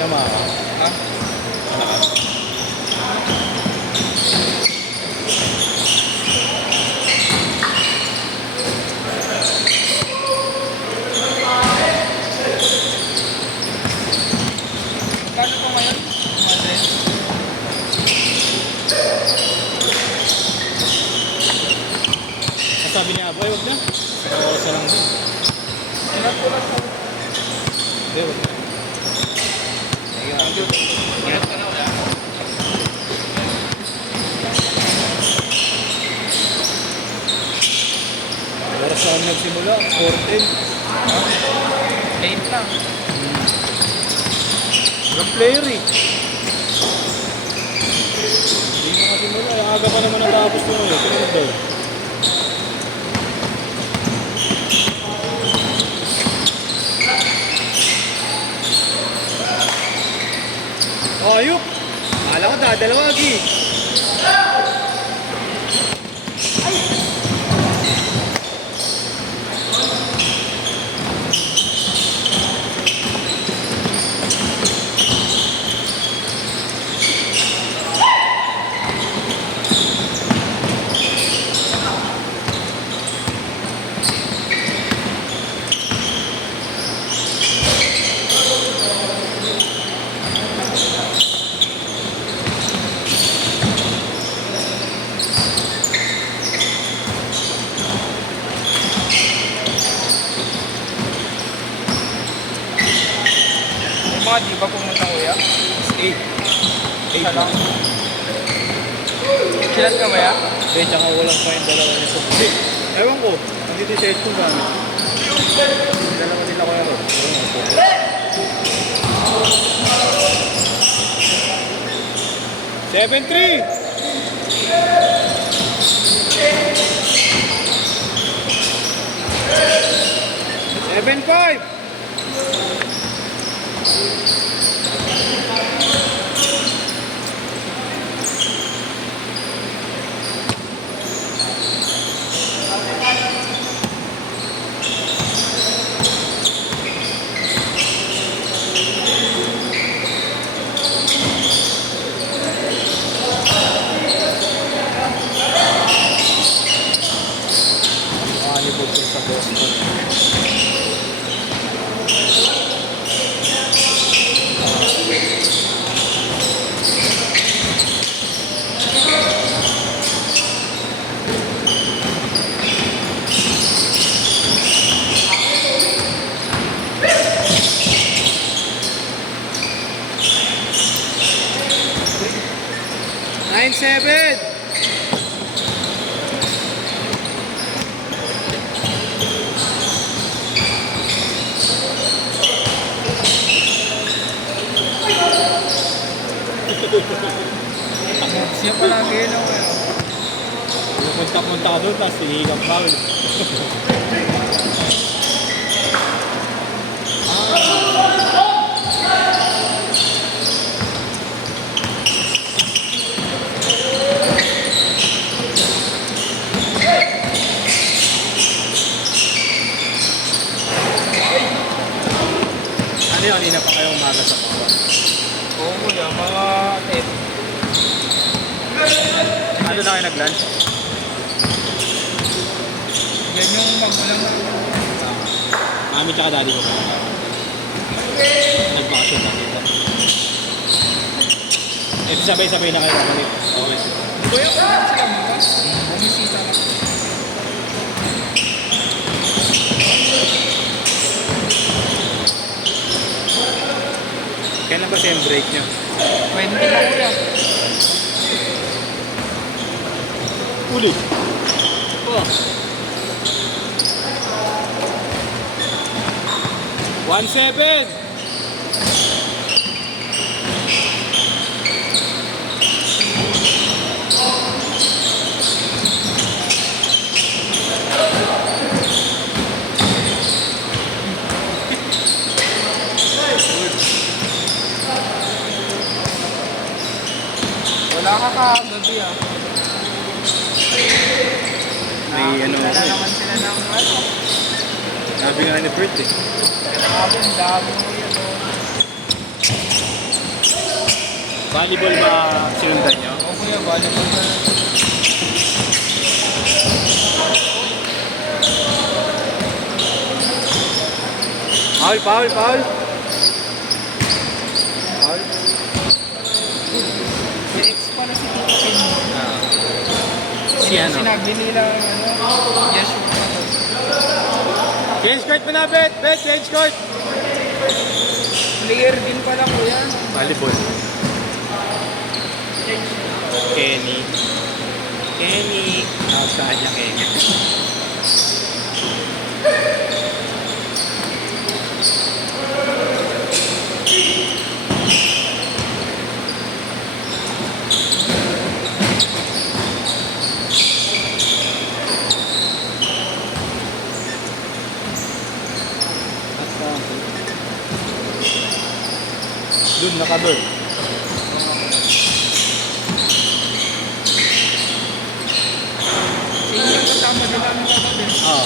Tama ako. Ha? Magkano po ngayon? 100? Sabi niya, boy, wag na. Oras na lang din. Ulat-ulat po. Hindi, wag na. Thank you. Ingat ka na ulit. Oras na kami nagsimula, 14. 8 lang. Walang player eh. Hindi makasimula. Aga pa naman natapos ko ngayon. Pinunod daw. Oh, ayup! Akala ko dadalawa lagi. Yung mga di ba pumunta kuya? 8. 8 Isa lang. lang. Kilat ka ba ya? Eh, tsaka walang pa yung dalawa nito. Hindi. Ewan ko. Nandito yung cellphone ba? Dalawa nila ko yun. 7-3! Seven five. Malibog sa Boston. Nine seven. Siya palagi yun ako. Pupunta ka doon, tapos hihigam foul. Ano yun, kanina pa kayo umaga sa kawan? Oo kuya, mga 10. Ano na kayo nag-lunch? Yan yung magulang na. Mami tsaka daddy ko pa. Nag-vacation na kita. Ito sabay-sabay na kayo babalik. Okay. Kuya, kumain sila bukas. Bumisita na. Kailan ba siya yung break niyo? 20 na kuya. Ulit. Oh. 1-7. Wala ka kagabi ah. May ano Wala ako eh. naman sila ng ano. Sabi nga ni Bert eh. Grabe, ang dami mo yan. Oh. Volleyball ba sinundan nyo? O kuya, volleyball ka na. Foul, foul, foul. Foul. Si ex pa na si Tito Ken. Si ano? Sinabi nila, ano, yes, sure pa to. Change court mo na, Bet! Bet, change court! Player din pala kuya. Volleyball. Kenny. Kenny. Saan niya, Kenny? Doon, naka-door. Sino yung kasama nila ng kagabi? Oo.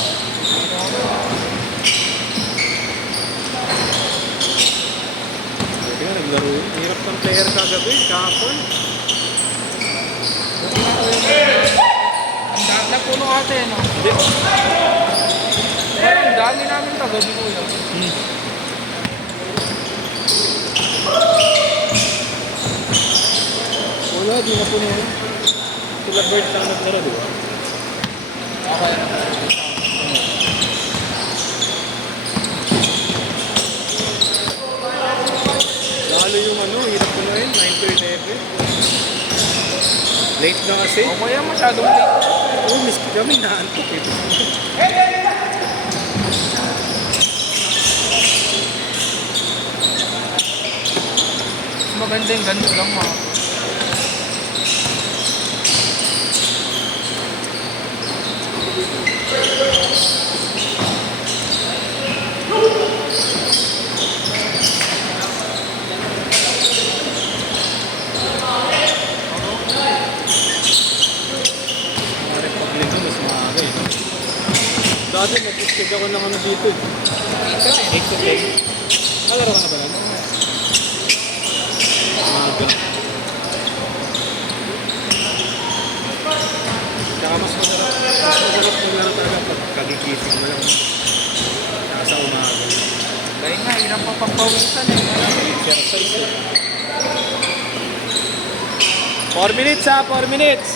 Kaya naglaro yun. Hirap ng player kagabi, kahapon. Buti na kuya. Ang dami na puno ate, no? Hindi. Pero ang dami namin kagabi kuya. Wala, di na po na yun. Sila Bert lang naglaro, di ba? Okay. Lalo yung ano, hirap ko na yun, 9 to 11. Late na kasi. O kuya, masyadong late. Oo, miss kami naantok eh. Maganda yung ganito lang mga. Pare, pag linggo, mas maaga eh. Dati, nag-istig ako ng ano dito eh. 8 to 10. Kalaro ka na ba lang? Maaga. Tsaka mas masarap maglaro talaga pag kagigising mo lang. Tsaka sa umaga. Dahil nga, hirap pa pagpawisan eh. Exercise eh. 4 minutes ha, 4 minutes.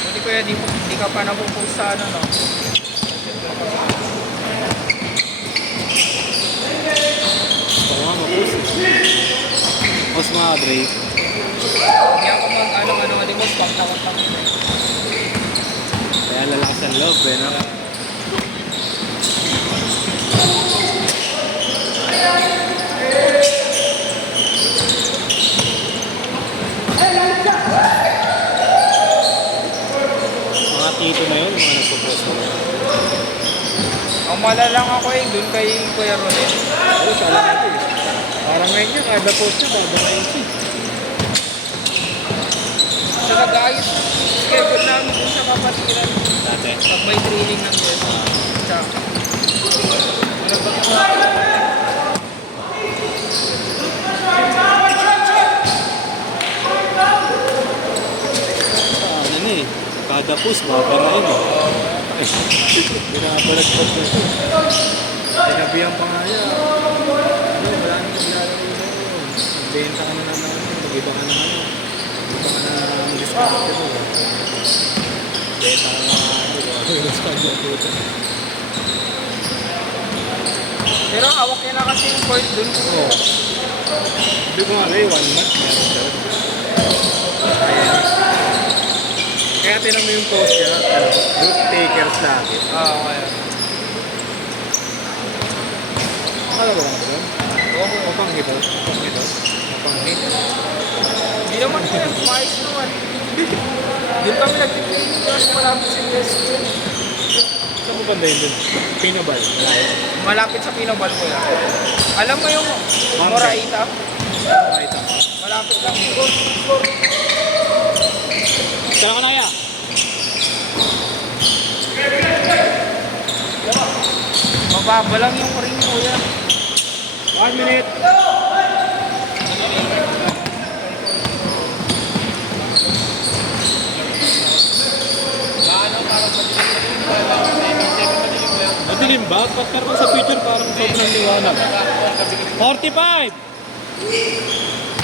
Buti kuya, di ka pa napupost sa ano, no? Gusto ko nga mapus eh. Mas mga break. Hindi ako mag-ano-ano, di ko pang-takot-takot eh. Kaya lalakas ang loob eh, no? Mga tito na yun, mga nagpo-post ko. Ang malalang ako eh, dun kay Kuya Ronel. Oo, sa alam ito eh. Parang ngayon niya, kada post niya, babakayin siya. Siya nag-ayos ng schedule namin dun sa kapatiran. Dati. Pag may training ng Diyos. Tsaka. Ano ba ito? Ano na eh, kada post, babakayin eh. Binabalagpag na siya. Sinabihan pa nga niya. Ano, wala nang maglalaro na yun. Benta ka na ng ano, mag-iba ka na ano. Iba ka na ang discount mo. Benta ka na ano, discount mo. Pero hawak niya na kasi yung court dun. Oo. Sabi ko nga rin, 1 month meron siya. Ayan. Kaya tinan mo yung post niya, ano, group takers lagi. Okay. Ano ba kang doon? Oo, opang ito. Opang ito. Opang ito. Hindi naman yun, maayos naman. Doon kami nag-play kasi malapit sa UST. Saan mo banda yun dun? Pinabal. Malapit sa Pinobal ko yan. Alam mo yung Moraita? Right. Malapit lang. Saan ka na ya? Mababa lang yung ring ko yan. 1 minute. Madilim ba? Pero kung sa picture parang sobrang liwanag. 45!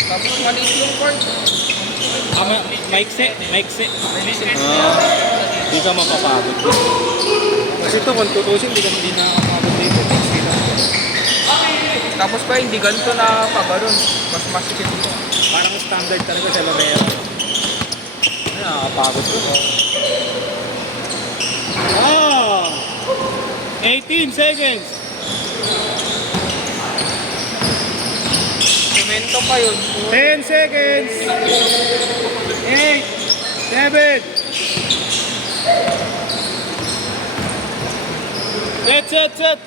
Tapos maliit yung court. Maikse. Di ka mapapagod. Kasi ito, kung tutusin, di na mapapagod dito. Tapos pa hindi ganito na pagano'n. Mas masikip mo. Parang standard talaga sa Lamero. Ay, nakakapagod ko. 18 seconds! Semento pa yun. 10 seconds! 8 7 Set!